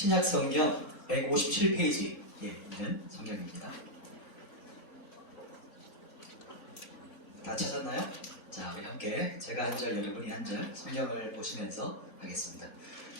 신약 성경 157페이지에 있는 성경입니다. 다 찾았나요? 자, 우리 함께 제가 한 절, 여러분이 한 절 성경을 보시면서 하겠습니다.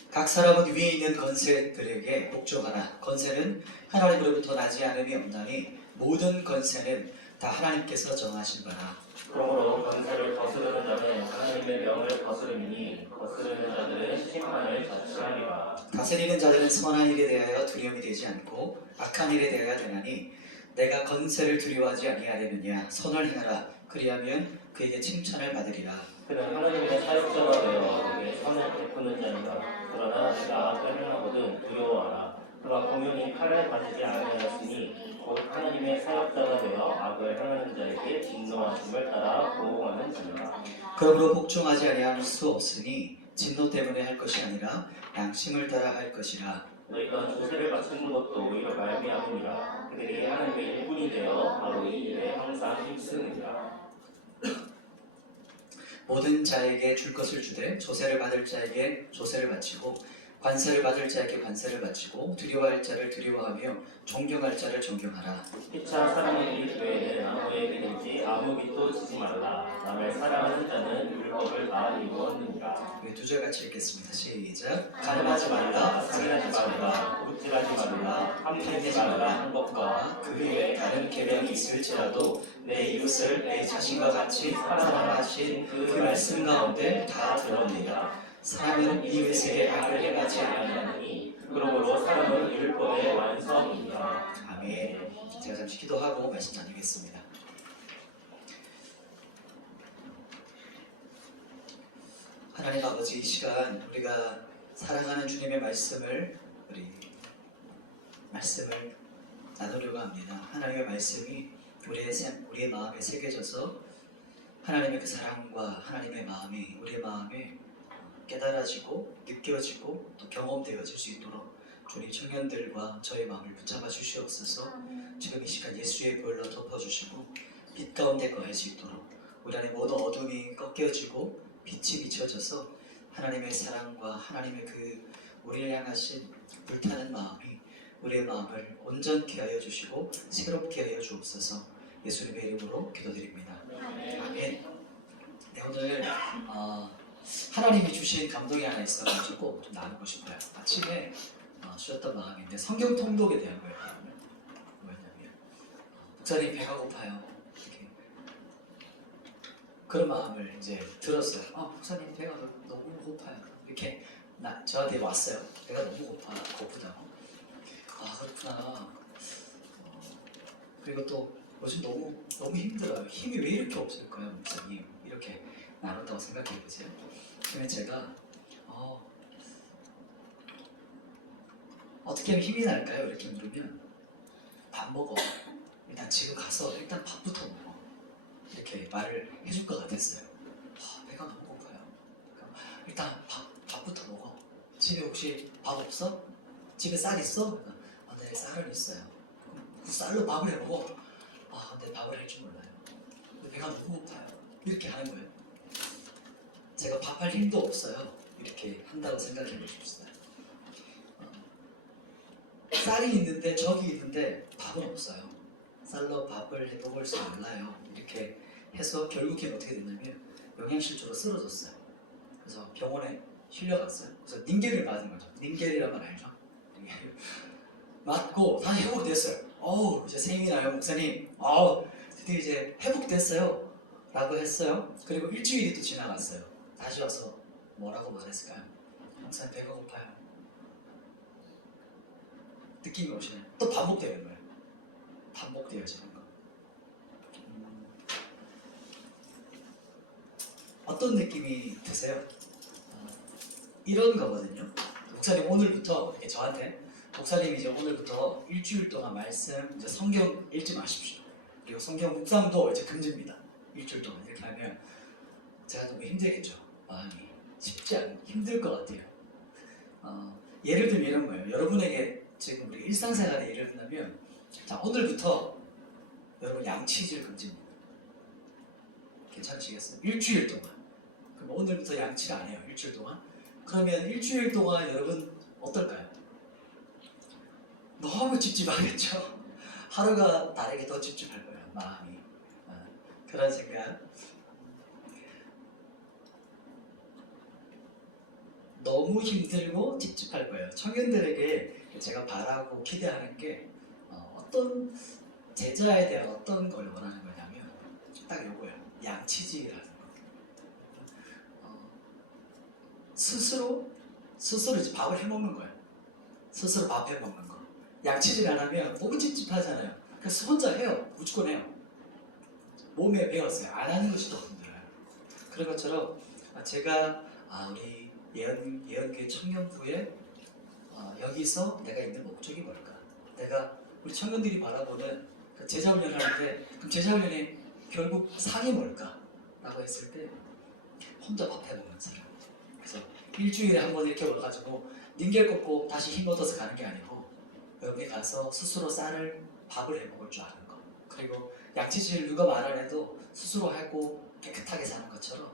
각 사람은 위에 있는 권세들에게 복종하라. 권세는 하나님으로부터 나지 않음이 없나니 모든 권세는 다 하나님께서 정하신 바라. 그러므로 권세를 거스르는 자는 하나님의 명을 거스르니 거스르는 자들은 심판을 자초하리라. 다스리는 자들은 선한 일에 대하여 두려움이 되지 않고 악한 일에 대하여 되나니 내가 권세를 두려워하지 아니하려느냐. 선을 행하라. 그리하면 그에게 칭찬을 받으리라. 그는 하나님의 사역자가 되어 그에게 선을 베푸는 자니라. 그러나 내가 악을 행하거든 두려워하라. 그가 공연히 칼을 가지지 아니하였으니 곧 하나님의 사역자가 되어 악을 행하는 자에게 진노하심을 따라 보호하는 자니라. 그러므로 복종하지 아니할 수 없으니 진노 때문에 할 것이 아니라 양심을 따라 할 것이라. 너희가 조세를 바치는 것도 이로 말미암으니라. 그들이 하나님의 일꾼이 되어 바로 이 일에 항상 힘쓰느니라. 모든 자에게 줄 것을 주되 조세를 받을 자에게 조세를 바치고 관세를 받을 자에게 관세를 바치고 두려워할 자를 두려워하며 존경할 자를 존경하라. 피차 사랑의 일 외에는 아무에게든지 아무 빚도 지지 말라. 남을 사랑하는 자는 율법을 다 이루었느니라. 우리 두 절 같이 읽겠습니다. 시작. 가늠하지 말라, 살인하지 말라, 굿질하지 말라, 함께하지 말라 한 것과 그 외에 다른 계명이 있을지라도 내 이웃을 내 자신과 같이 사랑하신 그 말씀 가운데 다 들었느니라. 사람은 이웃에게 악을 행하지 아니하니 그러므로 사람은 율법의 완성이니라. 아멘. 제가 잠시 기도하고 말씀 나누겠습니다. 하나님 아버지, 이 시간 우리가 사랑하는 주님의 말씀을 나누려고 합니다. 하나님의 말씀이 우리의 마음에 새겨져서 하나님의 그 사랑과 하나님의 마음이 우리의 마음에 깨달아지고 느껴지고 또 경험되어질 수 있도록 주님 청년들과 저의 마음을 붙잡아 주시옵소서. 지금 이 시간 예수의 보혈로 덮어주시고 빛 가운데 거할 수 있도록 우리 안에 모든 어둠이 꺾여지고 빛이 비춰져서 하나님의 사랑과 하나님의 그 우리를 향하신 불타는 마음이 우리의 마음을 온전케 하여 주시고 새롭게 하여 주옵소서. 예수님의 이름으로 기도드립니다. 아멘. 네, 오늘 하나님이 주신 감동이 하나 있어가지고 좀 나누고 싶어요. 아침에 주셨던 마음인데 성경 통독에 대한 거예요. 뭐였냐면 목사님 배가 고파요. 이렇게. 그런 마음을 이제 들었어요. 목사님 배가 너무 고파요. 이렇게 저한테 왔어요. 배가 너무 고프다고. 그렇구나. 그리고 또 요즘 너무 힘들어요. 힘이 왜 이렇게 없을까요, 목사님? 이렇게 나눴다고 생각해 보세요. 그러면 제가 어떻게 하면 힘이 날까요? 이렇게 물으면 밥 먹어. 일단 지금 가서 일단 밥부터 먹어. 이렇게 말을 해줄 것 같았어요. 배가 너무 고파요. 그러니까 일단 밥부터 먹어. 집에 혹시 밥 없어? 집에 쌀 있어? 네, 쌀은 있어요. 그 쌀로 밥을 해 먹어. 근데 밥을 할 줄 몰라요. 근데 배가 너무 고파요. 이렇게 하는 거예요. 제가 밥할 힘도 없어요. 이렇게 한다고 생각해 보십시다. 쌀이 있는데 적이 있는데 밥은 없어요. 쌀로 밥을 해 먹을 줄 몰라요. 이렇게 해서 결국엔 어떻게 됐냐면 영양실조로 쓰러졌어요. 그래서 병원에 실려갔어요. 그래서 닌겔을 맞은 거죠. 닌겔이란 말 알죠? 맞고 다시 회복됐어요. 이제 셈이 나요, 목사님. 드디어 이제 회복됐어요 라고 했어요. 그리고 일주일이 또 지나갔어요. 다시 와서 뭐라고 말했을까요? 목사님 배가 고파요. 느낌이 오시나요? 또 반복되는 거예요. 반복되어지는 거. 어떤 느낌이 드세요? 이런 거거든요. 목사님 오늘부터 저한테 목사님 이제 오늘부터 일주일 동안 말씀 이제 성경 읽지 마십시오. 그리고 성경 묵상도 이제 금지입니다. 일주일 동안 이렇게 하면 제가 너무 힘들겠죠. 마음이 힘들 것 같아요. 예를 들면 이런 거예요. 여러분에게 지금 우리 일상생활에 예를 들면 자, 오늘부터 여러분 양치질 금지입니다. 괜찮으시겠어요? 일주일 동안. 그럼 오늘부터 양치를 안 해요. 일주일 동안. 그러면 일주일 동안 여러분 어떨까요? 너무 찝찝하겠죠. 하루가 다르게 더 찝찝할 거예요. 마음이. 그런 생각. 너무 힘들고 찝찝할 거예요. 청년들에게 제가 바라고 기대하는 게 어떤 제자에 대한 어떤 걸 원하는 거냐면 딱 요거예요. 양치질이라는 거. 스스로 이제 밥을 해 먹는 거예요. 스스로 밥 해 먹는 거. 양치질 안 하면 너무 찝찝하잖아요. 그래서 혼자 해요. 무조건 해요. 몸에 배웠어요. 안 하는 것이 더 힘들어요. 그런 것처럼 제가 우리 예언교회 청년부에 여기서 내가 있는 목적이 뭘까? 내가 우리 청년들이 바라보는 그 제자훈련을 하는데 그럼 제자훈련의 결국 상이 뭘까? 라고 했을 때 혼자 밥 해먹는 사람. 그래서 일주일에 한 번 이렇게 와가지고 닌겔 꺾고 다시 힘 얻어서 가는 게 아니고 여기 가서 스스로 밥을 해먹을 줄 아는 거. 그리고 양치질 누가 말 안 해도 스스로 하고 깨끗하게 사는 것처럼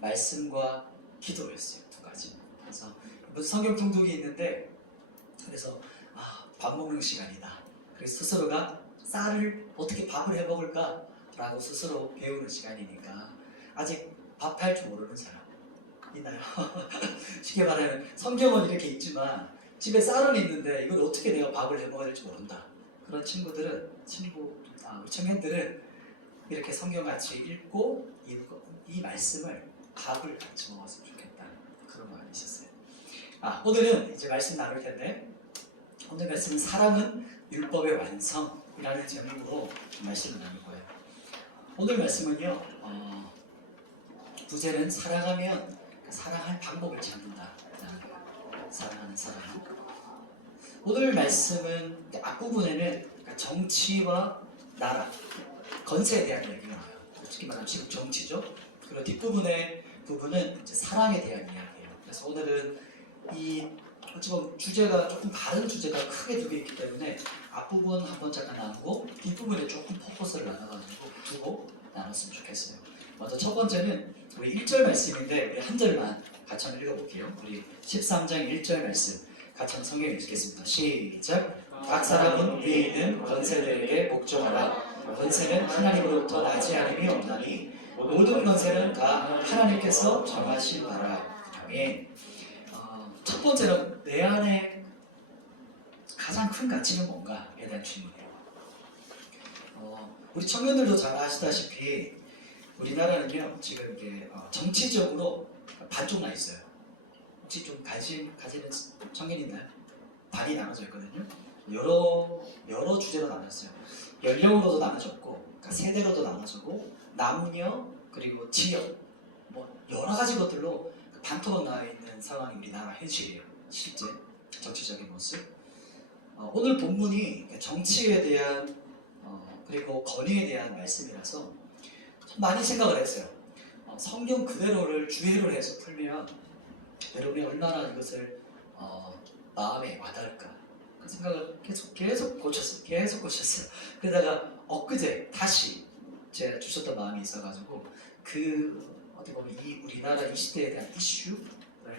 말씀과 기도였어요. 두 가지. 그래서 성경 통독이 있는데 그래서 밥 먹는 시간이다. 그래서 스스로가 어떻게 밥을 해 먹을까? 라고 스스로 배우는 시간이니까 아직 밥 할 줄 모르는 사람 있나요? 쉽게 말하면 성경은 이렇게 있지만 집에 쌀은 있는데 이걸 어떻게 내가 밥을 해 먹어야 될지 모른다. 그런 우리 청년들은 이렇게 성경 같이 읽고 이 말씀을 밥을 같이 먹었으면 좋겠다. 그런 마음이 있었어요. 오늘은 이제 말씀 나눌 텐데 오늘 말씀은 사랑은 율법의 완성이라는 제목으로 말씀을 나눌 거예요. 오늘 말씀은요, 부제는 사랑하면 사랑할 방법을 찾는다. 사랑하는 사람. 오늘 말씀은 앞부분에는 정치와 나라, 건세에 대한 얘기가 나와요. 솔직히 말하면 지금 정치죠. 그리고 뒷부분의 부분은 이제 사랑에 대한 이야기예요. 그래서 오늘은 어찌 보면 주제가 조금 다른 주제가 크게 두 개 있기 때문에 앞부분 한번 잠깐 나누고 뒷부분에 조금 포커스를 두고 나눴으면 좋겠어요. 먼저 첫 번째는 우리 1절 말씀인데 우리 한 절만 같이 한번 읽어볼게요. 우리 13장 1절 말씀 같이 한번 성경 읽겠습니다. 시작. 각 사람은 위에 있는 권세들에게 복종하라. 권세는 하나님으로부터 나지 않음이 없나니 모든 권세는 다 하나님께서 정하신 바라. 아멘. 첫 번째는 내 안에 가장 큰 가치는 뭔가에 대한 질문이에요. 우리 청년들도 잘 아시다시피 우리나라는요 지금 이게 정치적으로 반쪽 나 있어요. 혹시 좀 가지는 청년 있나요? 반이 나눠져 있거든요. 여러 주제로 나눴어요. 연령으로도 나눠졌고, 그러니까 세대로도 나눠지고, 남녀 그리고 지역 뭐 여러 가지 것들로 반토막 나와 있는 상황이 우리나라 현실이에요. 실제 정치적인 모습. 오늘 본문이 정치에 대한 그리고 권위에 대한 말씀이라서 참 많이 생각을 했어요. 성경 그대로를 주해로 해서 풀면 여러분이 얼마나 이것을 마음에 와닿을까 그 생각을 계속 고쳤어요. 그러다가 엊그제 다시 제가 주셨던 마음이 있어가지고 어떻게 보면 우리나라 이 시대에 대한 이슈를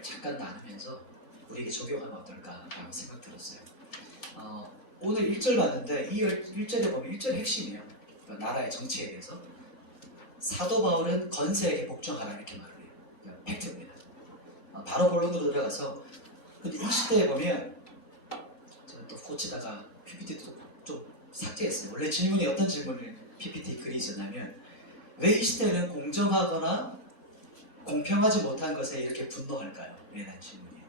잠깐 나누면서 우리에게 적용하면 어떨까라고 생각 들었어요. 오늘 1절 봤는데 이 1절에 보면 1절의 핵심이에요. 나라의 정치에 대해서 사도 바울은 건세에게 복종하라 이렇게 말을 해요. 팩트입니다. 바로 본론으로 들어가서 근데 이 시대에 보면 제가 또 고치다가 PPT도 좀 삭제했어요. 원래 질문이 어떤 질문을 PPT 글이 있었냐면 왜 이 시대는 공정하거나 공평하지 못한 것에 이렇게 분노할까요? 에 대한 질문이에요.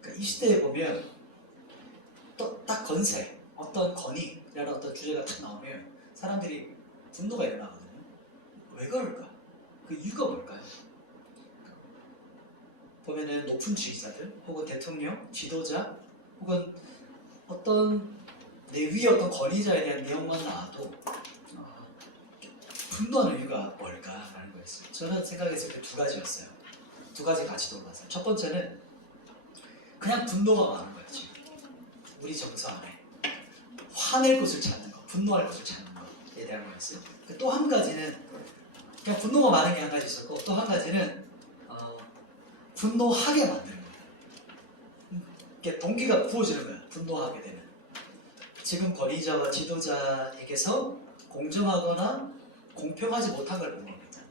그러니까 이 시대에 보면 또 딱 건세, 어떤 권위라는 어떤 주제가 딱 나오면 사람들이 분노가 일어나거든요. 왜 그럴까? 그 이유가 뭘까요? 보면은 높은 지휘자들, 혹은 대통령, 지도자, 혹은 어떤 내 위에 어떤 권위자에 대한 내용만 나와도 분노하는 이유가 뭘까라는 거였어요. 저는 생각했을 때 두 가지였어요. 두 가지 가치도 봤어요. 첫 번째는 그냥 분노가 많은 거예요. 지금 우리 정서 안에 화낼 것을 찾는 거, 분노할 것을 찾는 거에 대한 거였어요. 또 한 가지는 그냥 분노가 많은 게 한 가지 있었고 또 한 가지는 분노하게 만드는 거예요. 이게 동기가 부어지는 거예요. 분노하게 되면 지금 권위자와 지도자에게서 공정하거나 공평하지 못한 걸 본 겁니다.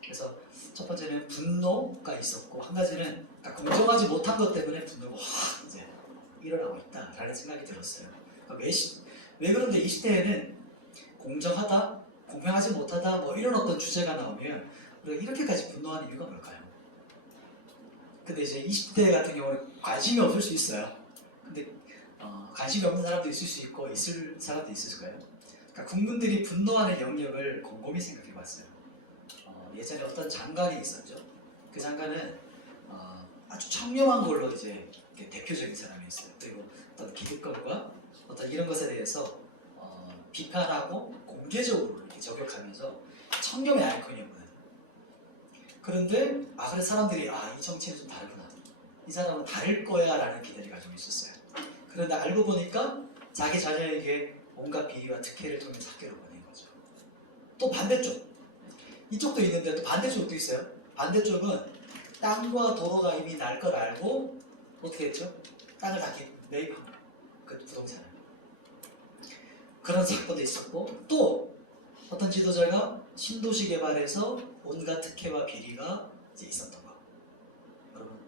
그래서 첫 번째는 분노가 있었고, 한 가지는 그러니까 공정하지 못한 것 때문에 분노가 확 이제 일어나고 있다라는 생각이 들었어요. 그러니까 왜 그런데 이 시대에는 공정하다, 공평하지 못하다 뭐 이런 어떤 주제가 나오면 우리가 이렇게까지 분노하는 이유가 뭘까요? 근데 이제 20대 같은 경우는 관심이 없을 수 있어요. 근데 관심이 없는 사람도 있을 수 있고 있을 사람도 있을 거예요. 그러니까 국민들이 분노하는 영역을 곰곰이 생각해 봤어요. 예전에 어떤 장관이 있었죠. 그 장관은 아주 청렴한 걸로 이제 대표적인 사람이었어요. 그리고 어떤 기득권과 어떤 이런 것에 대해서 비판하고 공개적으로 이렇게 저격하면서 청렴의 아이콘이었거든요. 그런데 그래서 사람들이 이 정치는 좀 다르구나. 이 사람은 다를 거야 라는 기대를 가지고 있었어요. 그런데 알고 보니까 자기 자녀에게 온갖 비리와 특혜를 통해서 학교를 보낸 거죠. 또 반대쪽, 이쪽도 있는데 또 반대쪽도 있어요. 반대쪽은 땅과 도로가 이미 날 걸 알고 어떻게 했죠? 땅을 다 매입한 거예요. 그 부동산을. 그런 사건도 있었고, 또 어떤 지도자가 신도시 개발에서 온갖 특혜와 비리가 이제 있었던 거. 여러분,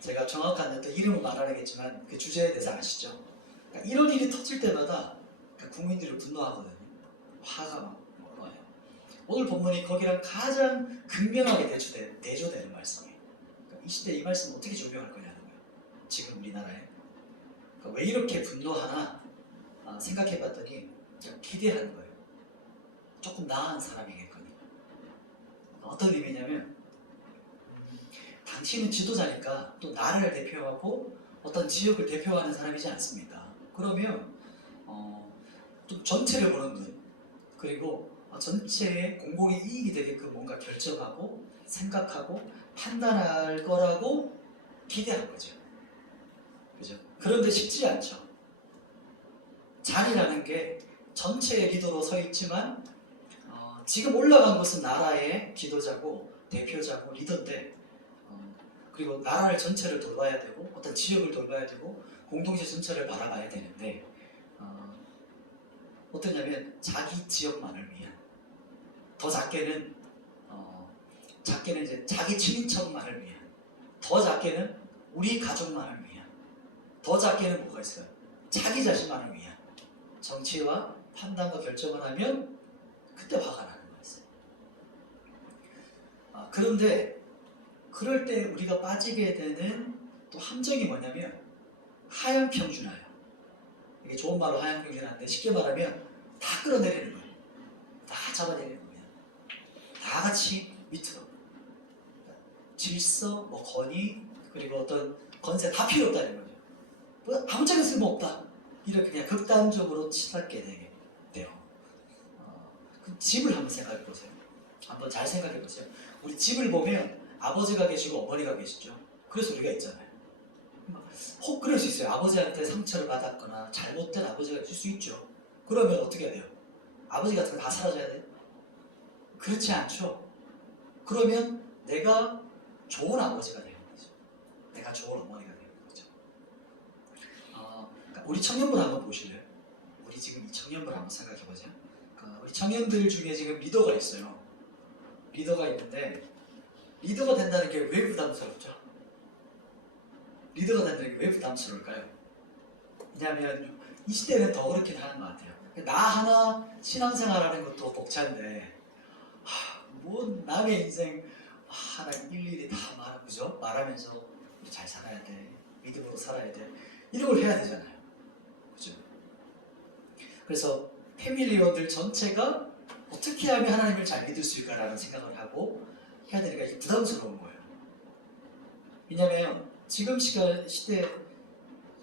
제가 정확한 어떤 이름은 말 안 하겠지만 그 주제에 대해서 아시죠? 그러니까 이런 일이 터질 때마다 국민들이 분노하거든요. 화가 막 나요. 오늘 본문이 거기랑 가장 극명하게 대조되는 말씀이에요. 그러니까 이 시대에 이 말씀 어떻게 적용할 거냐는 거예요. 지금 우리나라에. 그러니까 왜 이렇게 분노하나 생각해봤더니 기대하는 거예요. 조금 나은 사람이겠거니. 어떤 의미냐면 당신은 지도자니까 또 나라를 대표하고 어떤 지역을 대표하는 사람이지 않습니까? 그러면 좀 전체를 보는 눈, 그리고 전체의 공공의 이익이 되게끔 뭔가 결정하고 생각하고 판단할 거라고 기대한 거죠. 그죠? 그런데 쉽지 않죠. 자리라는 게 전체의 리더로 서 있지만 지금 올라간 것은 나라의 지도자고 대표자고 리더인데 그리고 나라를 전체를 돌봐야 되고 어떤 지역을 돌봐야 되고 공동체 전체를 바라봐야 되는데 어떠냐면 자기 지역만을 위한, 더 작게는 이제 자기 친인척만을 위한, 더 작게는 우리 가족만을 위한, 더 작게는 뭐가 있어요? 자기 자신만을 위한 정치와 판단과 결정을 하면 그때 화가 나는 거였어요. 그런데 그럴 때 우리가 빠지게 되는 또 함정이 뭐냐면 하향평준화예요. 이게 좋은 말로 하향평준화인데 쉽게 말하면 다 끌어내리는 거예요. 다 잡아내리는 거예요. 다 같이 밑으로. 질서, 권위, 그리고 어떤 건세 다 필요 없다는 거죠. 뭐 아무짝에 쓸모없다. 이렇게 그냥 극단적으로 치닫게 돼요. 그 집을 한번 생각해 보세요. 한번 잘 생각해 보세요. 우리 집을 보면 아버지가 계시고 어머니가 계시죠. 그래서 우리가 있잖아요. 혹 그럴 수 있어요. 아버지한테 상처를 받았거나 잘못된 아버지가 있을 수 있죠. 그러면 어떻게 해야 돼요? 아버지 같은 거 다 사라져야 돼요? 그렇지 않죠. 그러면 내가 좋은 아버지가 되는 거죠. 내가 좋은 어머니가 되는 거죠. 그러니까 우리 청년분 한번 보실래요? 우리 지금 이 청년분 한번 생각해 보자. 우리 청년들 중에 지금 리더가 있어요. 리더가 있는데 리더가 된다는 게 왜 부담스럽죠? 리더가 된다는 게 왜 부담스러울까요? 왜냐하면 이 시대는 더 그렇긴 하는 것 같아요. 나 하나 신앙생활하는 것도 벅찬데 뭐 남의 인생 하나 일일이 다 그죠? 말하면서 우리 잘 살아야 돼, 믿음으로 살아야 돼, 이런 걸 해야 되잖아요. 그죠? 그래서 패밀리원들 전체가 어떻게 하면 하나님을 잘 믿을 수 있을까라는 생각을 하고 해야 되니까 이게 부담스러운 거예요. 왜냐하면 지금 시대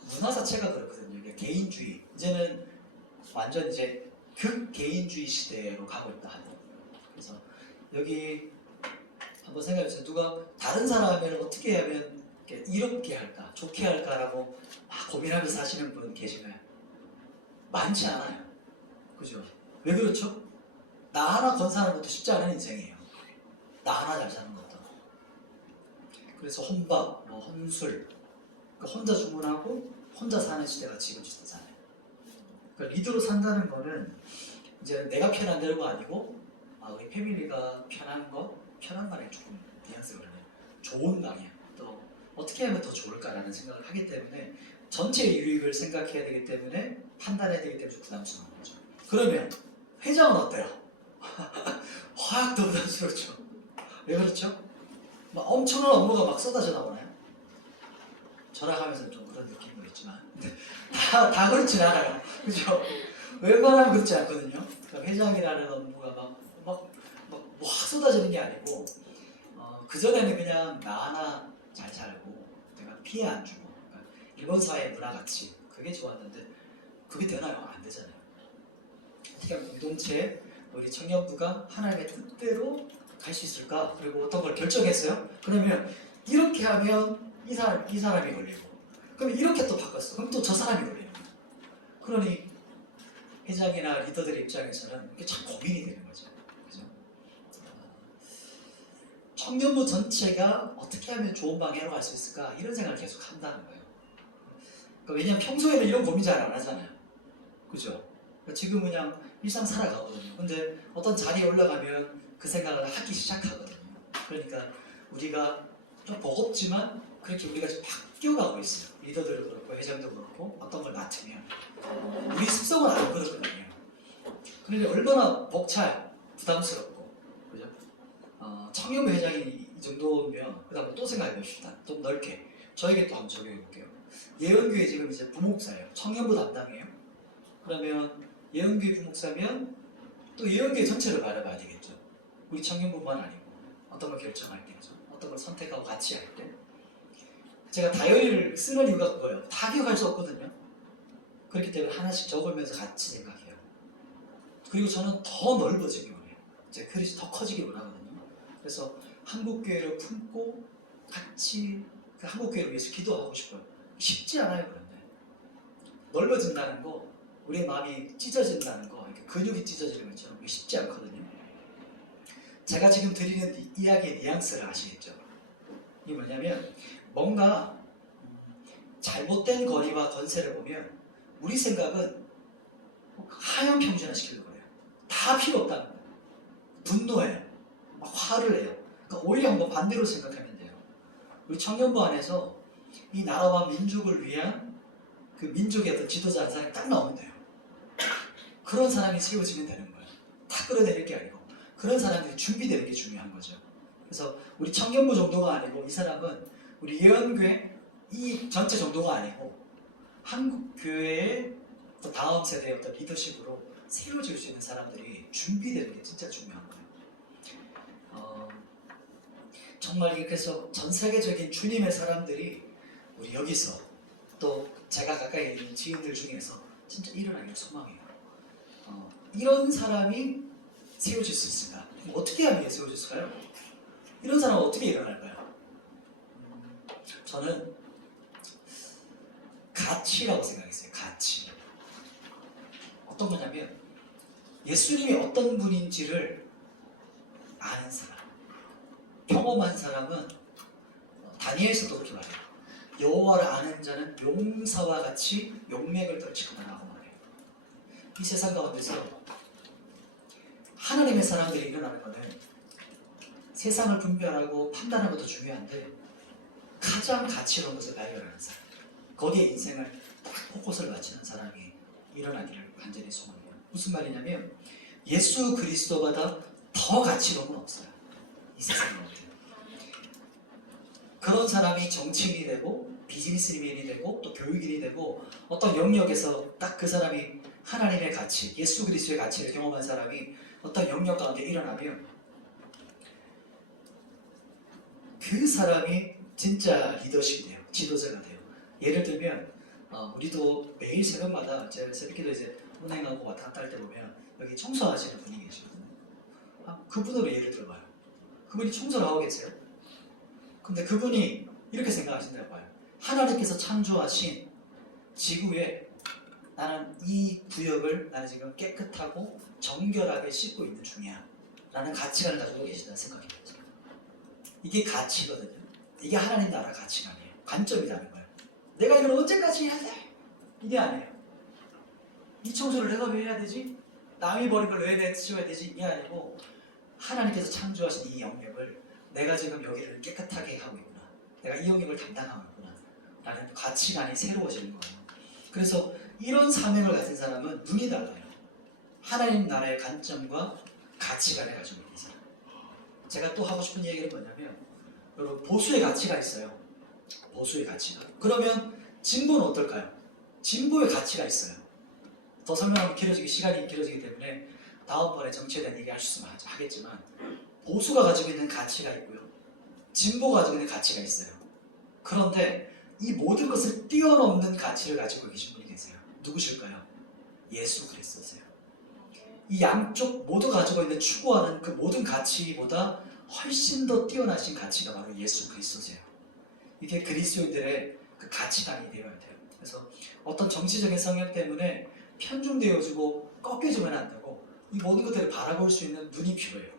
문화 자체가 그렇거든요. 이게 개인주의, 이제는 완전 이제 극개인주의 시대로 가고 있다 하는. 그래서 여기 한번 생각해보세요. 누가 다른 사람을 어떻게 하면 이롭게 할까, 좋게 할까라고 막 고민하면서 사시는 분 계시나요? 많지 않아요. 그죠? 왜 그렇죠? 나 하나 건사하는 것도 쉽지 않은 인생이에요. 나 하나 잘 사는 것도. 그래서 혼밥, 혼술, 혼자 주문하고 혼자 사는 시대가 지금 시대잖아요. 그러니까 리더로 산다는 거는 이제 내가 편한 대로가 아니고 우리 패밀리가 편한 말에 조금 뉘앙스가 그러네요. 좋은 방향, 또 어떻게 하면 더 좋을까라는 생각을 하기 때문에 전체의 유익을 생각해야 되기 때문에 판단해야 되기 때문에 좀 부담스러운 거죠. 그러면 회장은 어때요? 확 더 부담스럽죠. 왜 그렇죠? 막 엄청난 업무가 막 쏟아져 나오나요? 절약하면서 좀 그런 느낌도 있지만 다 그렇진 않아요. 그죠? 웬만하면 그렇지 않거든요. 그러니까 회장이라는 업무가 막 쏟아지는 게 아니고 그전에는 그냥 나 하나 잘 살고 내가 피해 안 주고 그러니까 일본 사회의 문화같이 그게 좋았는데 그게 되나요? 안 되잖아요. 어떻게 하면 공동체 우리 청년부가 하나님의 뜻대로 갈 수 있을까? 그리고 어떤 걸 결정했어요? 그러면 이렇게 하면 이 사람이 걸리고 그럼 이렇게 또 바꿨어. 그럼 또 저 사람이 걸리는 거예요. 그러니 회장이나 리더들의 입장에서는 이게 참 고민이 되는 거죠. 그죠? 청년부 전체가 어떻게 하면 좋은 방향으로 갈 수 있을까? 이런 생각을 계속 한다는 거예요. 그러니까 왜냐면 평소에는 이런 고민 잘 안 하잖아요. 그죠? 그러니까 지금 그냥 일상 살아가거든요. 근데 어떤 자리에 올라가면 그 생각을 하기 시작하거든요. 그러니까 우리가 좀 버겁지만 그렇게 우리가 좀 바뀌어가고 있어요. 리더들도 그렇고 회장도 그렇고 어떤 걸 맡으면 우리 습성은 안 그렇거든요. 그런데 얼마나 벅차요. 부담스럽고 그죠? 청년부 회장이 이 정도면 그 다음에 또 생각해 봅시다. 좀 넓게 저에게 또 한번 적용해 볼게요. 예언교회 지금 이제 부목사예요. 청년부 담당이에요. 그러면 예언교회 부목사면 또 예언교회 전체를 바라봐야 되겠죠. 우리 청년부만 아니고 어떤 걸 결정할 때죠. 어떤 걸 선택하고 같이 할 때. 제가 다이어리를 쓰는 이유가 그거예요. 다 기억할 수 없거든요. 그렇기 때문에 하나씩 적으면서 같이 생각해요. 그리고 저는 더 넓어지기 원해요. 제 그릇이 더 커지기 원하거든요. 그래서 한국교회를 품고 같이 그 한국교회를 위해서 기도하고 싶어요. 쉽지 않아요. 그런데 넓어진다는 거, 우리의 마음이 찢어진다는 거, 이렇게 근육이 찢어지는 것처럼 쉽지 않거든요. 제가 지금 드리는 이야기의 뉘앙스를 아시겠죠? 이게 뭐냐면 뭔가 잘못된 거리와 건세를 보면 우리 생각은 하향 평준화 시키는 거예요. 다 필요 없다는 거예요. 분노해요. 막 화를 내요. 그러니까 오히려 한번 반대로 생각하면 돼요. 우리 청년부 안에서 이 나라와 민족을 위한 그 민족의 어떤 지도자 한 사람이 딱 나오면 돼요. 그런 사람이 세워지면 되는 거예요. 다 끌어내릴 게 아니고 그런 사람들이 준비되는 게 중요한 거죠. 그래서 우리 청년부 정도가 아니고 이 사람은 우리 예언교회 이 전체 정도가 아니고 한국교회의 다음 세대의 어떤 리더십으로 세워질 수 있는 사람들이 준비되는 게 진짜 중요한 거예요. 정말 그래서 전 세계적인 주님의 사람들이 우리 여기서 또 제가 가까이 있는 지인들 중에서 진짜 일어나기를 소망해요. 이런 사람이 세워질 수 있을까? 어떻게 하면 세워졌을까요? 이런 사람은 어떻게 일어날까요? 저는 가치라고 생각했어요. 가치. 어떤 거냐면 예수님이 어떤 분인지를 아는 사람, 경험한 사람은 다니엘서도 그렇게 말해요. 여호와를 아는 자는 용사와 같이 용맥을 떨치거나 하고 말해요. 이 세상 가운데서 하나님의 사람들이 일어나는 것은 세상을 분별하고 판단하는 것도 중요한데 가장 가치로운 것을 발견하는 사람, 거기에 인생을 딱 포커스를 맞추는 사람이 일어나기를 간절히 소망해요. 무슨 말이냐면 예수 그리스도보다 더 가치로운 건 없어요. 이 세상에 없어요. 그런 사람이 정치인이 되고 비즈니스맨이 되고 또 교육인이 되고 어떤 영역에서 딱 그 사람이 하나님의 가치, 예수 그리스도의 가치를 경험한 사람이 어떤 영역 가운데 일어나면 그 사람이 진짜 리더십이 돼요. 지도자가 돼요. 예를 들면 우리도 매일 새벽마다 제가 새벽기도 이제 운행하고 왔다 갔다 할 때 보면 여기 청소하시는 분이 계시거든요. 그분으로 예를 들어봐요. 그분이 청소를 하고 계세요. 근데 그분이 이렇게 생각하신다고 봐요. 하나님께서 창조하신 지구에 나는 이 구역을 나는 지금 깨끗하고 정결하게 씻고 있는 중이야 라는 가치관을 가지고 계신다는 생각이 들어요. 이게 가치거든요. 이게 하나님 나라 가치관이에요. 관점이라는 거예요. 내가 이걸 언제까지 해야 돼? 이게 아니에요. 이 청소를 내가 왜 해야 되지? 남이 버린 걸 왜 내가 치워야 되지? 이게 아니고 하나님께서 창조하신 이 영역을 내가 지금 여기를 깨끗하게 하고 있구나. 내가 이 영역을 담당하고 있구나. 라는 가치관이 새로워지는 거예요. 그래서 이런 사명을 가진 사람은 눈이 달라요. 하나님 나라의 관점과 가치관을 가지고 있는 사람. 제가 또 하고 싶은 얘기는 뭐냐면 여러분 보수의 가치가 있어요. 보수의 가치가. 그러면 진보는 어떨까요? 진보의 가치가 있어요. 더 설명하면 시간이 길어지기 때문에 다음번에 정치에 대한 얘기 할 수 있으면 하겠지만 보수가 가지고 있는 가치가 있고요. 진보가 가지고 있는 가치가 있어요. 그런데 이 모든 것을 뛰어넘는 가치를 가지고 계신 분이 계세요. 누구실까요? 예수 그리스도세요. 이 양쪽 모두 가지고 있는 추구하는 그 모든 가치보다 훨씬 더 뛰어나신 가치가 바로 예수 그리스도세요. 이게 그리스도인들의 그 가치관이 되어야 돼요. 그래서 어떤 정치적인 성향 때문에 편중되어지고 꺾여지면 안 되고 이 모든 것들을 바라볼 수 있는 눈이 필요해요.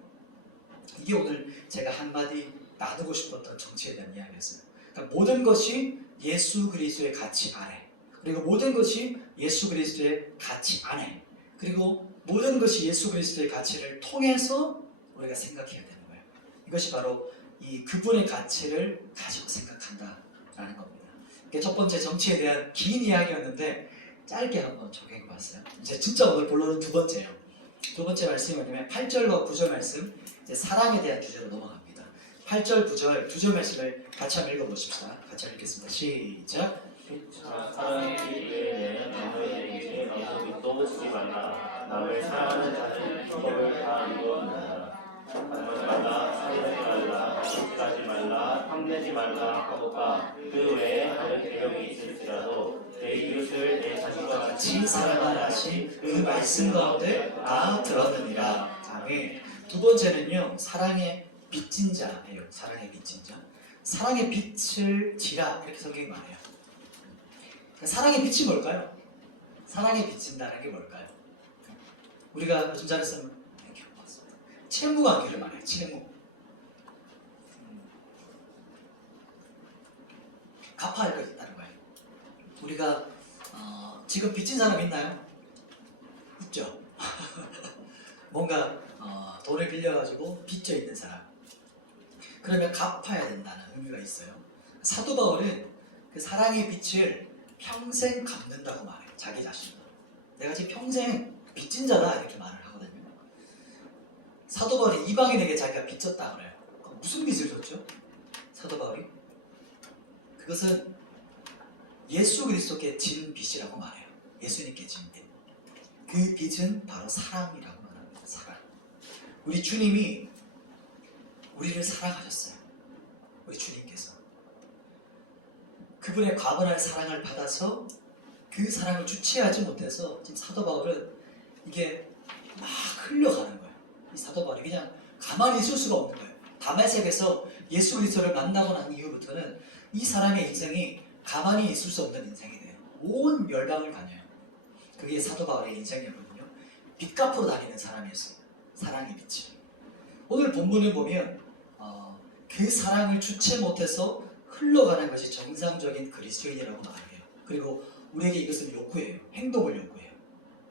이게 오늘 제가 한마디 나누고 싶었던 정치에 대한 이야기였어요. 그러니까 모든 것이 예수 그리스도의 가치 아래, 그리고 모든 것이 예수 그리스도의 가치 안에, 그리고 모든 것이 예수 그리스도의 가치를 통해서 우리가 생각해야 되는 거예요. 이것이 바로 이 그분의 가치를 가지고 생각한다라는 겁니다. 이게 첫 번째 정치에 대한 긴 이야기였는데 짧게 한번 적용해봤어요. 이제 진짜 오늘 본론은 두 번째예요. 두 번째 말씀이 뭐냐면 8절과 9절 말씀, 이제 사랑에 대한 주제로 넘어갑니다. 8절, 9절 두 절 말씀을 같이 한번 읽어보십시다. 같이 한번 읽겠습니다. 시작. 사랑의 외에 너희에게 너무 밑도 주지 말라. 남을 사랑하는 자는 그걸 다 이루었느니라. 마다 살인하지 말라, 도둑질하지 말라, 탐내지 말라 하고가 그 외에 다른 계명이 있을지라도 내 이웃을 내 자신과 같이 사랑하라 하신 그 말씀 가운데 다 들었느니라. 아멘. 두 번째는요, 사랑의 빚진 자예요. 사랑의 빚진 자. 사랑의 빛을 지라, 이렇게 성경이 말해요. 사랑의 빛이 뭘까요? 사랑의 빚진다는 게 뭘까요? 우리가 요즘 잘 쓰는 채무 관계를 말해요. 채무. 갚아야 할 것이 있다는 거예요. 우리가 지금 빚진 사람 있나요? 있죠. 뭔가 돈을 빌려가지고 빚져 있는 사람. 그러면 갚아야 된다는 의미가 있어요. 사도 바울은 그 사랑의 빚을 평생 갚는다고 말해요. 자기 자신도. 내가 지금 평생 빚진 자다 이렇게 말을 하거든요. 사도 바울이 이방인에게 자기가 빚졌다 그래요. 그럼 무슨 빚을 줬죠? 사도 바울이? 그것은 예수 그리스도께 진 빚이라고 말해요. 예수님께 진 빚. 그 빚은 바로 사랑이라고 말합니다. 사랑. 우리 주님이 우리를 사랑하셨어요. 우리 주님께서. 그분의 과분한 사랑을 받아서 그 사랑을 주체하지 못해서 지금 사도 바울은 이게 막 흘려가는 거예요. 이 사도 바울이 그냥 가만히 있을 수가 없는 거예요. 다메섹에서 예수 그리스도를 만나고 난 이후부터는 이 사람의 인생이 가만히 있을 수 없는 인생이 돼요. 온 멸망을 다녀요. 그게 사도 바울의 인생이었거든요. 빚 갚으러 다니는 사람이었어요. 사랑의 빛이. 오늘 본문을 보면 그 사랑을 주체 못해서 흘러가는 것이 정상적인 그리스도인이라고 말해요. 그리고 우리에게 이것을 요구해요. 행동을 요구해요.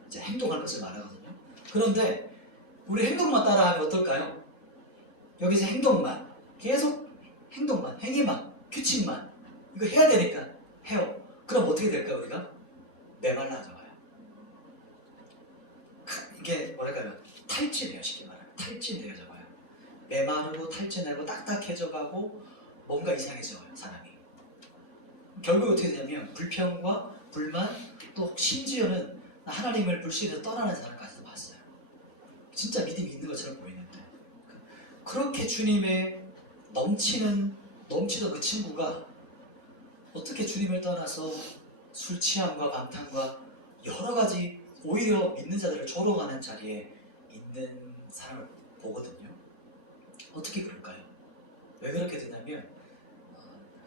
이제 행동할 것을 말하거든요. 그런데 우리 행동만 따라하면 어떨까요? 여기서 행동만, 계속 행동만, 행위만, 규칙만 이거 해야 되니까 해요. 그럼 어떻게 될까요? 우리가 메말라져 와요. 이게 뭐랄까요? 탈진해요. 쉽게 말하면 탈진되어져 봐요. 메마르고 탈진하고 딱딱해져 가고 뭔가 이상해져요. 사람이. 결국 어떻게 되냐면 불평과 불만, 또 심지어는 하나님을 불신해서 떠나는 사람까지도 봤어요. 진짜 믿음이 있는 것처럼 보이는데 그렇게 주님의 넘치던 그 친구가 어떻게 주님을 떠나서 술 취함과 방탕과 여러 가지 오히려 믿는 자들을 조롱하는 자리에 있는 사람을 보거든요. 어떻게 그럴까요? 왜 그렇게 되냐면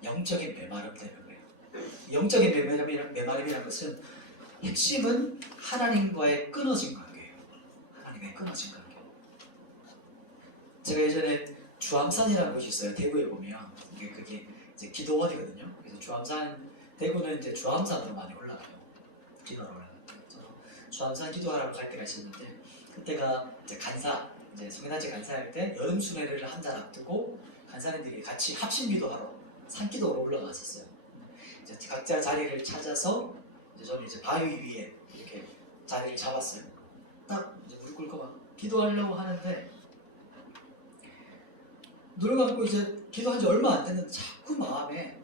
영적인 메마름 때문에. 영적인 메마름이라는 것은 핵심은 하나님과의 끊어진 관계예요. 하나님의 끊어진 관계. 제가 예전에 주암산이라는 곳이 있어요. 대구에 보면 그게 이제 기도원이거든요. 그래서 주암산, 대구는 이제 주암산으로 많이 올라가요. 기도로 올라가요. 저도 수암산 기도하라고 갈 때가 있었는데 그때가 이제 간사 이제 송해단체 간사할 때 여름 순회를 한 달 앞두고 간사님들이 같이 합심 기도하러 산기도로 올라갔었어요. 이제 각자 자리를 찾아서 이제 저는 이제 바위 위에 이렇게 자리를 잡았어요. 딱 이제 무릎 꿇고 막 기도하려고 하는데 눈을 감고 이제 기도한 지 얼마 안 됐는데 자꾸 마음에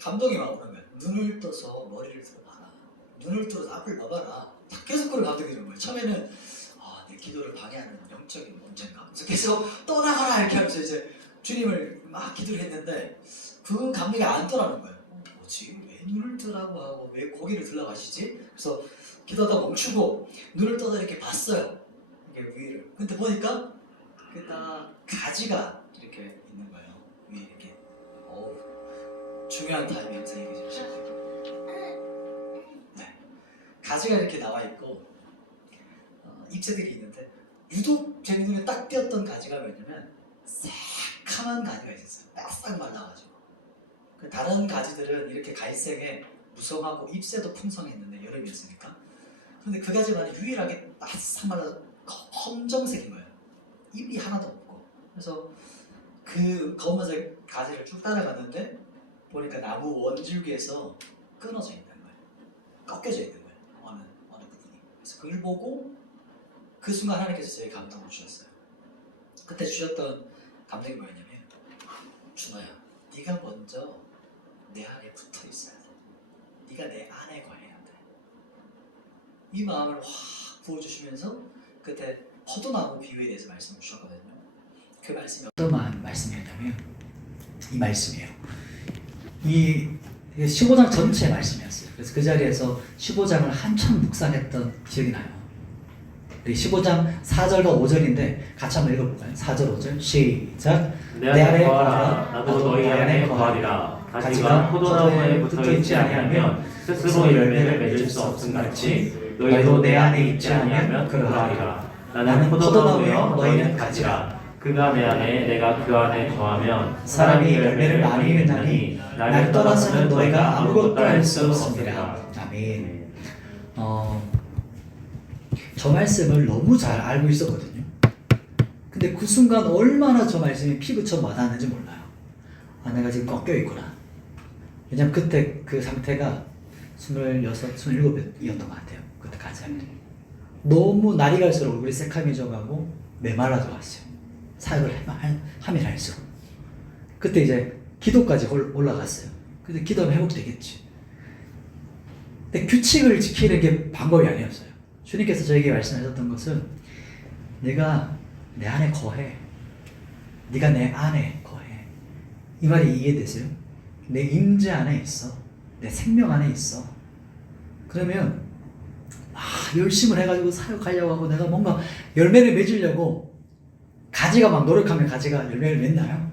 감동이 막 오는 거예요. 눈을 떠서 머리를 들어봐라. 눈을 떠서 앞을 봐봐라. 계속 그런 감동이 드는 거예요. 처음에는 내 기도를 방해하는 영적인 문제인가? 그래서 계속 떠나가라 이렇게 하면서 이제 주님을 막 기도를 했는데 그 감동이 안 떠나는 거예요. 뭐지? 왜 눈을 뜨라고 하고 왜 고개를 들러가시지? 그래서 기도하다 멈추고 눈을 떠서 이렇게 봤어요. 이게 위를. 근데 보니까 딱 가지가 이렇게 있는 거예요. 위에 이렇게. 중요한 타임이 항상 이게 시작돼요. 네. 가지가 이렇게 나와 있고 잎새들이 있는데 유독 제 눈에 딱 띄었던 가지가 뭐냐면 새카만 가지가 있었어요. 바싹 말라가지고. 다른 가지들은 이렇게 갈색에 무성하고 잎새도 풍성했는데 여름이었으니까. 근데 그 가지만 유일하게 바싹 말라서 검정색인 거예요. 잎이 하나도 없고. 그래서 그 검은색 가지를 쭉 따라갔는데 보니까 나무 원줄기에서 끊어져 있는 거예요. 꺾여져 있는 거예요. 어느 부분이. 그래서 그걸 보고 그 순간 하나님께서 저에게 감동을 주셨어요. 그때 주셨던 감동이 뭐였냐면 준호야, 네가 먼저 내 안에 붙어 있어야 돼. 네가 내 안에 관해야 돼. 이 마음을 확 부어주시면서 그때 포도나무 비유에 대해서 말씀을 주셨거든요. 그 말씀이 어떤 말씀이었냐면 이 말씀이에요. 이 15장 전체 말씀이었어요. 그래서 그 자리에서 15장을 한참 묵상했던 기억이 나요. 15장 4절과 5절인데 같이 한번 읽어볼까요? 4절 5절 시작. 내 안에 거하라. 나도 너희 안에 거하리라. 가지가 포도나무에 붙어있지 아니하면 스스로 열매를 맺을 수 없음같이 너희도 내 안에 있지 아니하면 그러하리라. 나는 포도나무여 너희는 가지라. 그가 내 안에 내가 그 안에 거하면 사람이 열매를 많이 맺나니 나를 떠나서는 너희가 아무것도 할 수 없습니다. 아멘. 저 말씀을 너무 잘 알고 있었거든요. 근데 그 순간 얼마나 저 말씀이 피부처럼 와닿았는지 몰라요. 내가 지금 꺾여 있구나. 왜냐면 그때 그 상태가 26, 27이었던 것 같아요. 그때까지 할 때. 너무 날이 갈수록 얼굴이 새카매져가고 메말라져 갔어요. 사역을 하면 할수록. 그때 이제 기도까지 올라갔어요. 근데 기도하면 회복되겠지. 근데 규칙을 지키는 게 방법이 아니었어요. 주님께서 저에게 말씀하셨던 것은 내가 내 안에 거해. 네가 내 안에 거해. 이 말이 이해되세요? 내 임재 안에 있어. 내 생명 안에 있어. 그러면 열심을 해가지고 사역하려고 하고 내가 뭔가 열매를 맺으려고 가지가 막 노력하면 가지가 열매를 맺나요?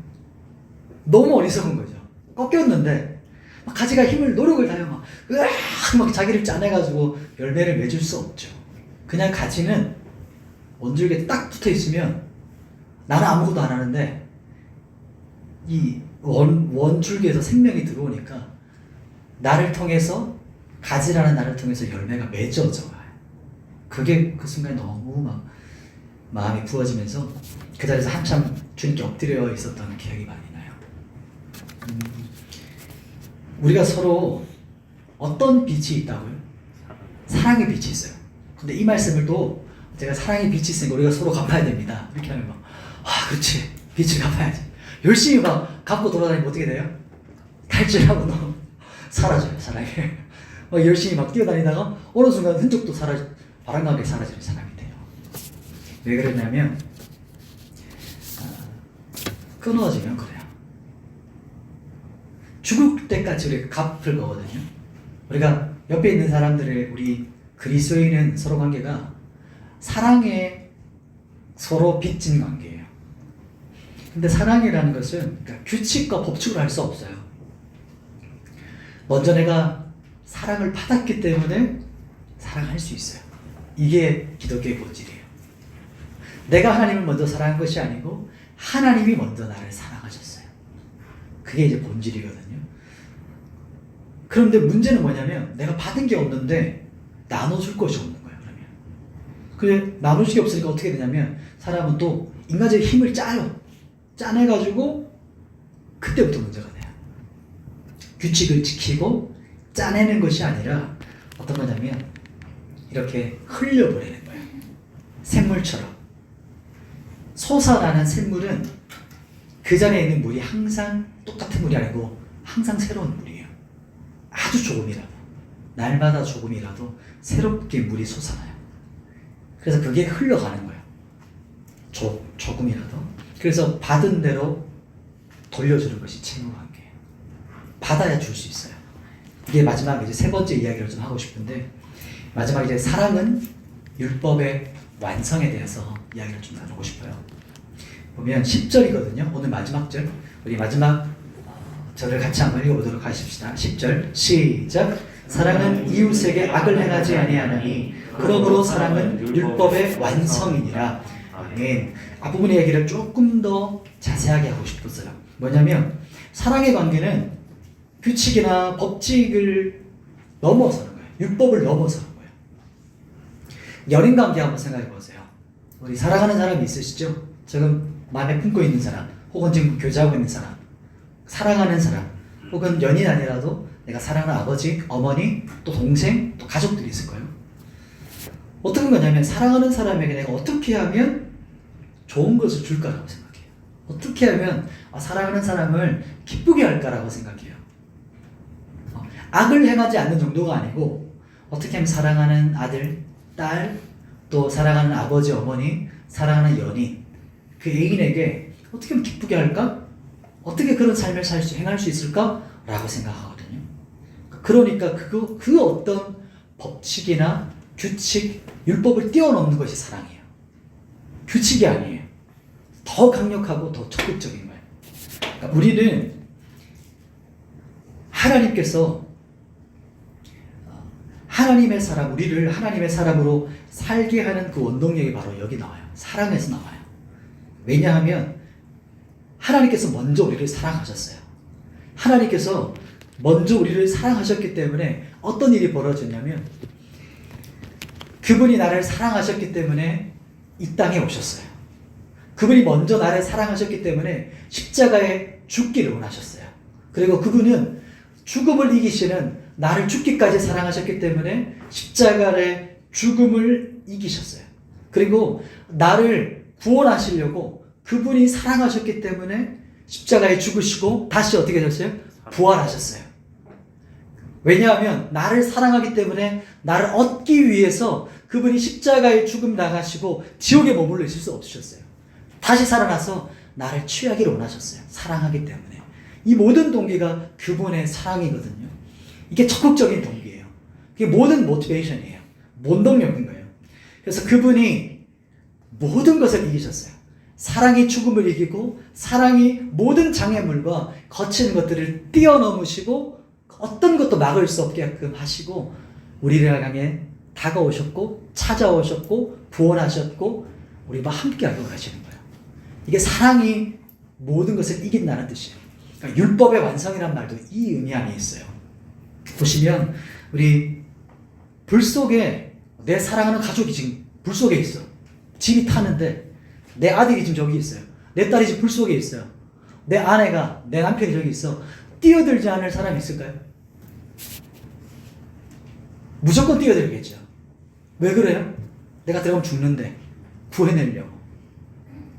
너무 어리석은 거죠. 꺾였는데 막 가지가 노력을 다해 막 자기를 짜내가지고 열매를 맺을 수 없죠. 그냥 가지는 원줄기에 딱 붙어 있으면 나는 아무것도 안 하는데 이 원줄기에서 생명이 들어오니까 나를 통해서 가지라는 나를 통해서 열매가 맺어져 가요. 그게 그 순간에 너무 막 마음이 부어지면서 그 자리에서 한참 주님께 엎드려 있었던 기억이 많이 나요. 우리가 서로 어떤 빛이 있다고요? 사랑의 빛이 있어요. 근데 이 말씀을 또 제가 사랑의 빛이 있으니까 우리가 서로 갚아야 됩니다. 이렇게 하면 그렇지. 빛을 갚아야지. 열심히 막 갚고 돌아다니면 어떻게 돼요? 탈출하고 사라져요, 사랑이. 열심히 막 뛰어다니다가 어느 순간 흔적도 바람과 함께 사라지는 사람이 돼요. 왜 그러냐면 끊어지면 그래요. 죽을 때까지 우리가 갚을 거거든요. 우리가 옆에 있는 사람들의 우리 그리스도인은 서로 관계가 사랑에 서로 빚진 관계예요. 근데 사랑이라는 것은 그러니까 규칙과 법칙으로 할 수 없어요. 먼저 내가 사랑을 받았기 때문에 사랑할 수 있어요. 이게 기독교의 본질이에요. 내가 하나님을 먼저 사랑한 것이 아니고 하나님이 먼저 나를 사랑하셨어요. 그게 이제 본질이거든요. 그런데 문제는 뭐냐면 내가 받은 게 없는데 나눠줄 것이 없는 거예요. 그러면 그래 나눠줄 게 없으니까 어떻게 되냐면 사람은 또 인간적인 힘을 짜요. 짜내가지고 그때부터 문제가 돼요. 규칙을 지키고 짜내는 것이 아니라 어떤 거냐면 이렇게 흘려보내는 거예요. 샘물처럼. 솟아나는 샘물은 그 자리에 있는 물이 항상 똑같은 물이 아니고 항상 새로운 물이에요. 아주 조금이라도, 날마다 조금이라도 새롭게 물이 솟아나요. 그래서 그게 흘러가는 거예요. 조금이라도. 그래서 받은 대로 돌려주는 것이 친구 관계예요. 받아야 줄 수 있어요. 이게 마지막 이제 세 번째 이야기를 좀 하고 싶은데, 마지막 이제 사랑은 율법의 완성에 대해서 이야기를 좀 나누고 싶어요. 보면 10절이거든요. 오늘 마지막 절. 우리 마지막 절을 같이 한번 읽어보도록 하십시다. 10절 시작. 사랑은 이웃에게 악을 행하지 아니하나니 그러므로 사랑은 율법의 완성이니라. 아멘. 앞부분의 얘기를 조금 더 자세하게 하고 싶었어요. 뭐냐면 사랑의 관계는 규칙이나 법칙을 넘어서는 거예요. 율법을 넘어서는 거예요. 연인 관계 한번 생각해 보세요. 우리 사랑하는 사람이 있으시죠? 지금 마음에 품고 있는 사람, 혹은 지금 교제하고 있는 사람, 사랑하는 사람, 혹은 연인 아니라도 내가 사랑하는 아버지, 어머니, 또 동생, 또 가족들이 있을 거예요. 어떤 거냐면 사랑하는 사람에게 내가 어떻게 하면 좋은 것을 줄까라고 생각해요. 어떻게 하면 사랑하는 사람을 기쁘게 할까라고 생각해요. 악을 행하지 않는 정도가 아니고 어떻게 하면 사랑하는 아들, 딸, 또 사랑하는 아버지, 어머니, 사랑하는 연인, 그 애인에게 어떻게 하면 기쁘게 할까? 어떻게 그런 삶을 행할 수 있을까? 라고 생각하거든요. 그러니까 그 어떤 법칙이나 규칙, 율법을 뛰어넘는 것이 사랑이에요. 규칙이 아니에요. 더 강력하고 더 적극적인 거예요. 그러니까 우리는 하나님께서 하나님의 사람, 우리를 하나님의 사람으로 살게 하는 그 원동력이 바로 여기 나와요. 사랑에서 나와요. 왜냐하면 하나님께서 먼저 우리를 사랑하셨어요. 하나님께서 먼저 우리를 사랑하셨기 때문에 어떤 일이 벌어졌냐면 그분이 나를 사랑하셨기 때문에 이 땅에 오셨어요. 그분이 먼저 나를 사랑하셨기 때문에 십자가에 죽기를 원하셨어요. 그리고 그분은 죽음을 이기시는 나를 죽기까지 사랑하셨기 때문에 십자가의 죽음을 이기셨어요. 그리고 나를 구원하시려고 그분이 사랑하셨기 때문에 십자가에 죽으시고 다시 어떻게 하셨어요? 부활하셨어요. 왜냐하면 나를 사랑하기 때문에 나를 얻기 위해서 그분이 십자가에 죽음 나가시고 지옥에 머물러 있을 수 없으셨어요. 다시 살아나서 나를 취하기를 원하셨어요. 사랑하기 때문에. 이 모든 동기가 그분의 사랑이거든요. 이게 적극적인 동기예요. 이게 모든 모티베이션이에요. 원동력인 거예요. 그래서 그분이 모든 것을 이기셨어요. 사랑이 죽음을 이기고 사랑이 모든 장애물과 거친 것들을 뛰어넘으시고 어떤 것도 막을 수 없게끔 하시고 우리를 향해 다가오셨고 찾아오셨고 구원하셨고 우리와 함께하고 가시는 거예요. 이게 사랑이 모든 것을 이긴다는 뜻이에요. 그러니까 율법의 완성이란 말도 이 의미 안에 있어요. 보시면 우리 불 속에 내 사랑하는 가족이 지금 불 속에 있어. 집이 타는데 내 아들이 지금 저기 있어요. 내 딸이 지금 불 속에 있어요. 내 아내가, 내 남편이 저기 있어. 뛰어들지 않을 사람이 있을까요? 무조건 뛰어들겠죠. 왜 그래요? 내가 들어가면 죽는데 구해내려고.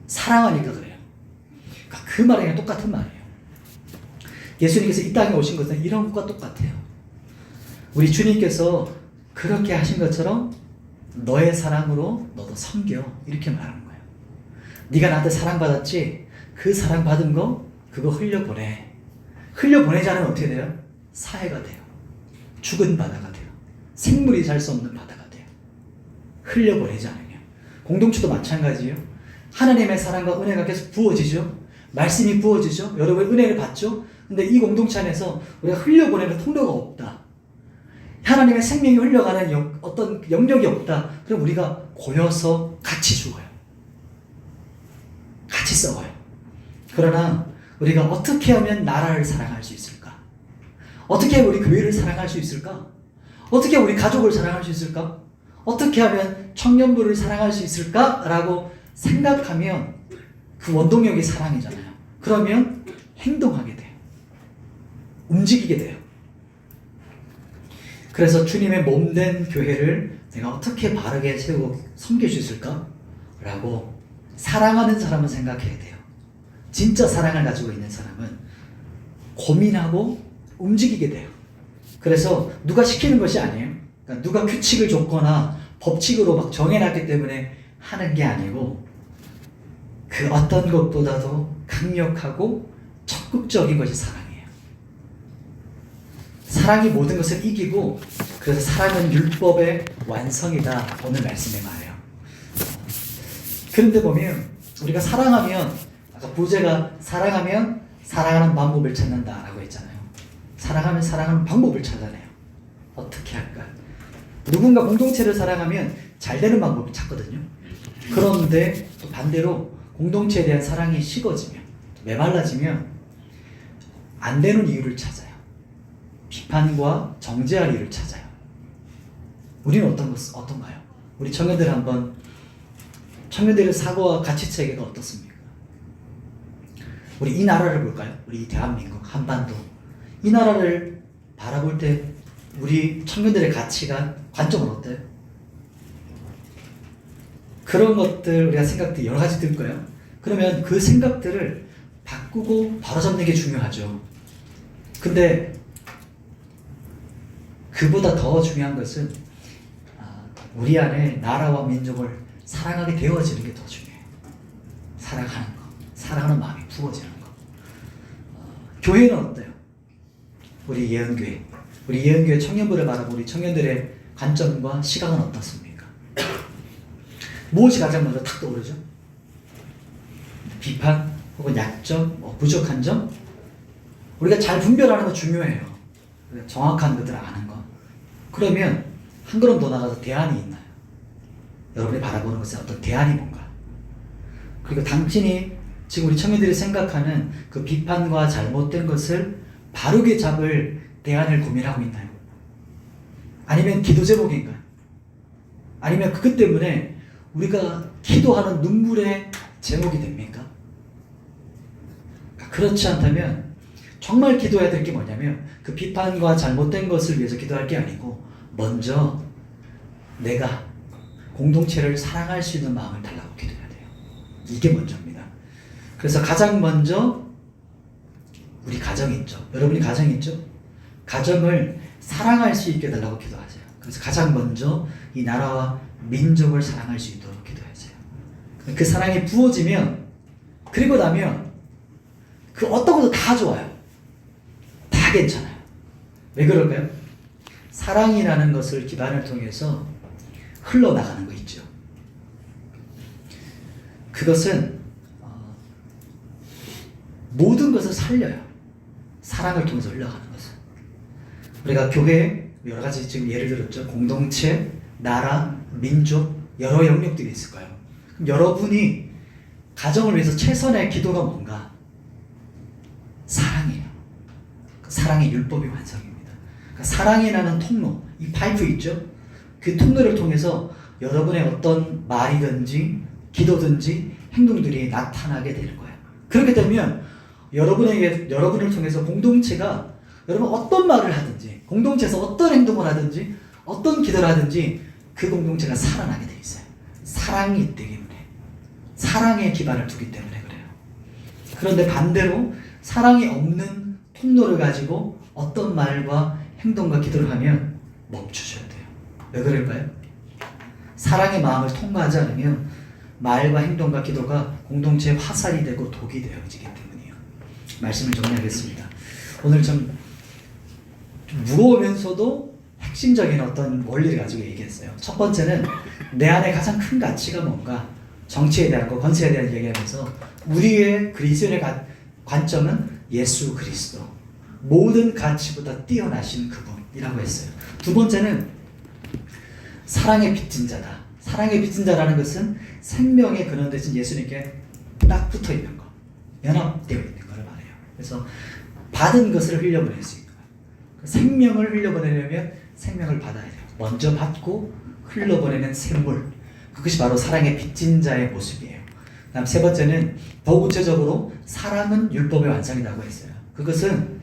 사랑하니까 그래요. 그러니까 그 말이랑 똑같은 말이에요. 예수님께서 이 땅에 오신 것은 이런 것과 똑같아요. 우리 주님께서 그렇게 하신 것처럼 너의 사랑으로 너도 섬겨 이렇게 말하는 거예요. 네가 나한테 사랑받았지? 그 사랑받은 거 그거 흘려보내. 흘려보내지 않으면 어떻게 돼요? 사해가 돼요. 죽은 바다가 돼요. 생물이 살 수 없는 바다가 돼요. 흘려보내지 않으면. 공동체도 마찬가지예요. 하나님의 사랑과 은혜가 계속 부어지죠. 말씀이 부어지죠. 여러분 은혜를 받죠. 근데 이 공동체 안에서 우리가 흘려보내는 통로가 없다. 하나님의 생명이 흘러가는 어떤 영역이 없다. 그럼 우리가 고여서 같이 죽어요. 같이 썩어요. 그러나 우리가 어떻게 하면 나라를 사랑할 수 있을까? 어떻게 하면 우리 교회를 사랑할 수 있을까? 어떻게 우리 가족을 사랑할 수 있을까? 어떻게 하면 청년부를 사랑할 수 있을까? 라고 생각하면 그 원동력이 사랑이잖아요. 그러면 행동하게 돼요. 움직이게 돼요. 그래서 주님의 몸된 교회를 내가 어떻게 바르게 세우고 섬길 수 있을까? 라고 사랑하는 사람은 생각해야 돼요. 진짜 사랑을 가지고 있는 사람은 고민하고 움직이게 돼요. 그래서 누가 시키는 것이 아니에요. 그러니까 누가 규칙을 줬거나 법칙으로 막 정해놨기 때문에 하는 게 아니고 그 어떤 것보다도 강력하고 적극적인 것이 사랑이에요. 사랑이 모든 것을 이기고 그래서 사랑은 율법의 완성이다. 오늘 말씀에 말해요. 그런데 보면 우리가 사랑하면 아까 부제가 사랑하면 사랑하는 방법을 찾는다라고 했잖아요. 사랑하면 사랑하는 방법을 찾아내요. 어떻게 할까? 누군가 공동체를 사랑하면 잘 되는 방법을 찾거든요. 그런데 또 반대로 공동체에 대한 사랑이 식어지면 메말라지면 안 되는 이유를 찾아요. 비판과 정죄할 이유를 찾아요. 우리는 어떤가요? 우리 청년들 한번 청년들의 사고와 가치 체계가 어떻습니까? 우리 이 나라를 볼까요? 우리 이 대한민국 한반도 이 나라를 바라볼 때 우리 청년들의 가치가 관점은 어때요? 그런 것들 우리가 생각들 여러 가지 들 거예요. 그러면 그 생각들을 바꾸고 바로잡는 게 중요하죠. 근데 그보다 더 중요한 것은 우리 안에 나라와 민족을 사랑하게 되어지는 게 더 중요해요. 사랑하는 거, 사랑하는 마음이 부어지는 거. 교회는 어때요? 우리 예언교회, 우리 예언교회 청년부를 바라보고 우리 청년들의 관점과 시각은 어떻습니까? 무엇이 가장 먼저 탁 떠오르죠? 비판 혹은 약점, 부족한 점? 우리가 잘 분별하는 거 중요해요. 정확한 것들을 아는 거. 그러면 한 걸음 더 나가서 대안이 있나요? 여러분이 바라보는 것에 어떤 대안이 뭔가? 그리고 당신이 지금 우리 청년들이 생각하는 그 비판과 잘못된 것을 바르게 잡을 대안을 고민하고 있나요? 아니면 기도 제목인가요? 아니면 그것 때문에 우리가 기도하는 눈물의 제목이 됩니까? 그렇지 않다면 정말 기도해야 될 게 뭐냐면 그 비판과 잘못된 것을 위해서 기도할 게 아니고 먼저 내가 공동체를 사랑할 수 있는 마음을 달라고 기도해야 돼요. 이게 먼저입니다. 그래서 가장 먼저 우리 가정이 있죠. 여러분이 가정이 있죠? 가정을 사랑할 수 있게 달라고 기도하세요. 그래서 가장 먼저 이 나라와 민족을 사랑할 수 있도록 기도하세요. 그 사랑이 부어지면 그리고 나면 그 어떤 것도 다 좋아요. 다 괜찮아요. 왜 그럴까요? 사랑이라는 것을 기반을 통해서 흘러나가는 거 있죠. 그것은 모든 것을 살려요. 사랑을 통해서 흘러가는 것은. 우리가 교회 여러 가지 지금 예를 들었죠. 공동체, 나라, 민족 여러 영역들이 있을 거예요. 그럼 여러분이 가정을 위해서 최선의 기도가 뭔가? 사랑이에요. 사랑의 율법이 완성입니다. 그러니까 사랑이라는 통로, 이 파이프 있죠? 그 통로를 통해서 여러분의 어떤 말이든지 기도든지 행동들이 나타나게 되는 거예요. 그렇게 되면 여러분을 통해서 공동체가 여러분 어떤 말을 하든지 공동체에서 어떤 행동을 하든지 어떤 기도를 하든지 그 공동체가 살아나게 돼 있어요. 사랑이 있기 때문에, 사랑에 기반을 두기 때문에 그래요. 그런데 반대로 사랑이 없는 통로를 가지고 어떤 말과 행동과 기도를 하면 멈추셔야 돼요. 왜 그럴까요? 사랑의 마음을 통과하지 않으면 말과 행동과 기도가 공동체의 화살이 되고 독이 되어지기 때문이에요. 말씀을 정리하겠습니다. 오늘 좀 무거우면서도 핵심적인 어떤 원리를 가지고 얘기했어요. 첫 번째는 내 안에 가장 큰 가치가 뭔가, 정치에 대한 거, 권세에 대한 얘기하면서 우리의 그리스도인의 관점은 예수 그리스도, 모든 가치보다 뛰어나신 그분이라고 했어요. 두 번째는 사랑의 빚진 자다. 사랑의 빚진 자라는 것은 생명의 근원 되신 예수님께 딱 붙어 있는 거, 연합되어 있는 것을 말해요. 그래서 받은 것을 흘려보낼 수 있는 거예요. 생명을 흘려보내려면 생명을 받아야 돼요. 먼저 받고 흘러보내는 샘물. 그것이 바로 사랑의 빚진 자의 모습이에요. 다음 세 번째는 더 구체적으로 사랑은 율법의 완성이라고 했어요. 그것은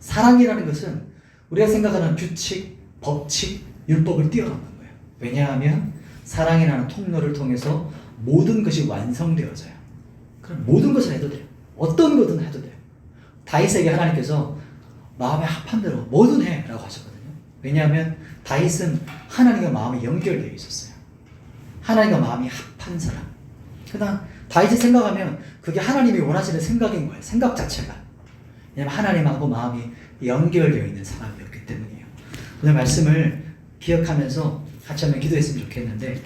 사랑이라는 것은 우리가 생각하는 규칙, 법칙, 율법을 뛰어넘는 거예요. 왜냐하면 사랑이라는 통로를 통해서 모든 것이 완성되어져요. 그럼 모든 것을 해도 돼요. 어떤 거든 해도 돼요. 다윗에게 하나님께서 마음에 합한 대로 뭐든 해라고 하셨거든요. 왜냐하면 다윗은 하나님과 마음이 연결되어 있었어요. 하나님과 마음이 합한 사람. 그다음 다윗이 생각하면 그게 하나님이 원하시는 생각인 거예요. 생각 자체가. 왜냐하면 하나님하고 마음이 연결되어 있는 사람이었기 때문이에요. 오늘 말씀을 기억하면서 같이 한번 기도했으면 좋겠는데